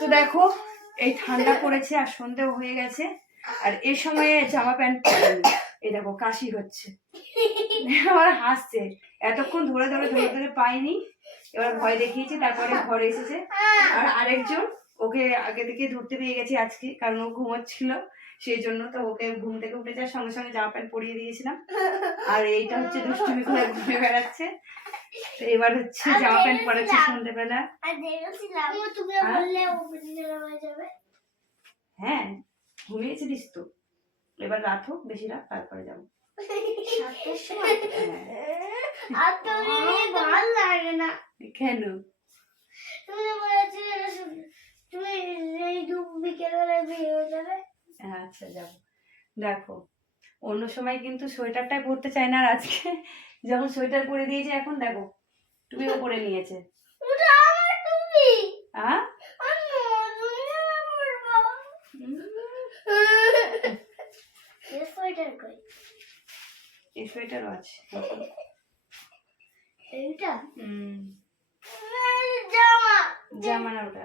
তো দেখো, এই ঠান্ডা পড়েছে আর সন্ধেও হয়ে গেছে। আর এই সময়ে জামা প্যান্ট এই দেখো, কাশি হচ্ছে। আমার হাসছে। এতক্ষণ ধরে ধরে ধরে ধরে পাইনি। এবার ভয় দেখিয়েছে, তারপরে ঘরে এসেছে। আর আরেকজন ওকে আগে থেকে ধরতে পেয়ে গেছি আজকে, কারণ ও ঘুমোচ্ছিল। সেই জন্য তো ওকে ঘুম থেকে উঠে যাওয়ার সঙ্গে সঙ্গে জামা প্যান্ট পরিয়ে দিয়েছিলাম। আর এইটা হচ্ছে দুষ্টুমি করে ঘুরে বেড়াচ্ছে। এবার হচ্ছে জামা প্যান্ট পরাচ্ছি সন্ধ্যেবেলা হ্যাঁ? বললে ও বিদ্যালয় হয়ে হ্যাঁ ঘুমিয়েছিলিস তো। এবার রাত হোক বেশি রাত তারপরে যাব। হ্যাঁ। আর তুমি ভালো লাগে না। কেন? তুমি বলেছিলে তুমি এই দু বিকেল বেলায় হয়ে যাবে। আচ্ছা যাব। দেখো অন্য সময় কিন্তু সোয়েটারটাই পরতে চায় না আর আজকে। যখন সোয়েটার পরে দিয়েছে এখন দেখো তুমিও পরে নিয়েছে। সোয়েটারও আছে। এইটা? হুম। জামা। জামা না ওটা।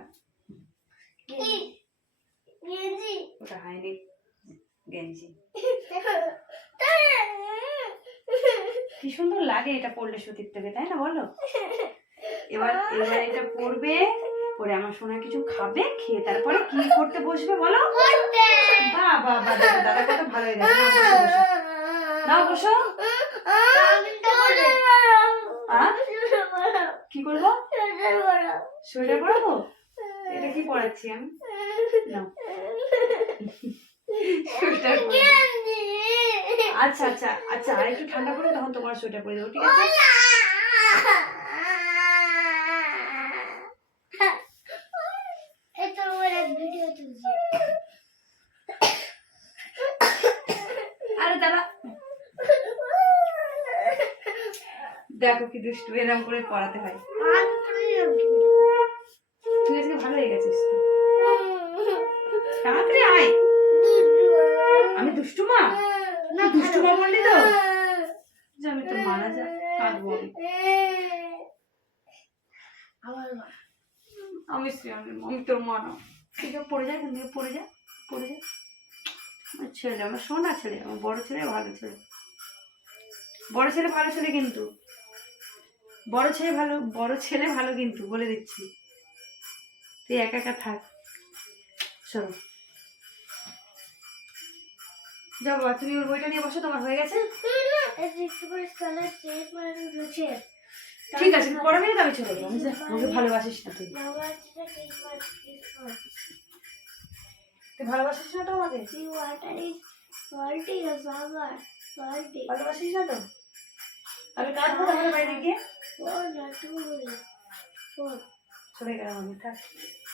কি? গেঞ্জি। ওটা গেঞ্জি। কি সুন্দর লাগে এটা পরলে সুতির থেকে তাই না বলো? এবার এবার এটা পরবে পরে আমার সোনা কিছু খাবে খেয়ে তারপরে কি করতে বসবে বলো? বাহ বাহ বাহ দাদা কত ভালো হয়ে গেছে। নাও বসো কি করব? সোয়েটার পরাবো এটা কি পরাচ্ছি আমি? নাও। সোয়েটার আচ্ছা আচ্ছা আচ্ছা আর একটু ঠান্ডা পড়ে তখন তোমার সোয়েটার পরে দেবো ঠিক আছে? দেখো কি দুষ্টু এরম করে পড়াতে হয়। তুই আজকে ভালো হয়ে গেছিস তাড়াতাড়ি আয়। আমি দুষ্টু মা। না দুষ্টু মা বললি তো? আমি তো মারা যা কাঁদবো আমি। আমার মা। আমি শ্রেয়ানের মা, আমি তোর মা না। ঠিক আছে পড়ে যা এখান থেকে পড়ে যা পড়ে যা। আমার ছেলে আমার সোনা ছেলে আমার বড় ছেলে ভালো ছেলে। বড় ছেলে ভালো ছেলে কিন্তু। বড় ছেলে ভালো বড় ছেলে ভালো কিন্তু বলে দিচ্ছি। তুই একা একা থাক। চলো। যাও তুমি ওর বইটা নিয়ে বসো তোমার হয়ে গেছে? ঠিক আছে না তো আমি চলে গেলাম আমাকে ভালোবাসিস না তুই। তুই ভালোবাসিস না তো আমাকে? ভালোবাসিস না তো? আমি কাঁদবো তাহলে বাইরে গিয়ে? চলে গেলাম আমি থাক।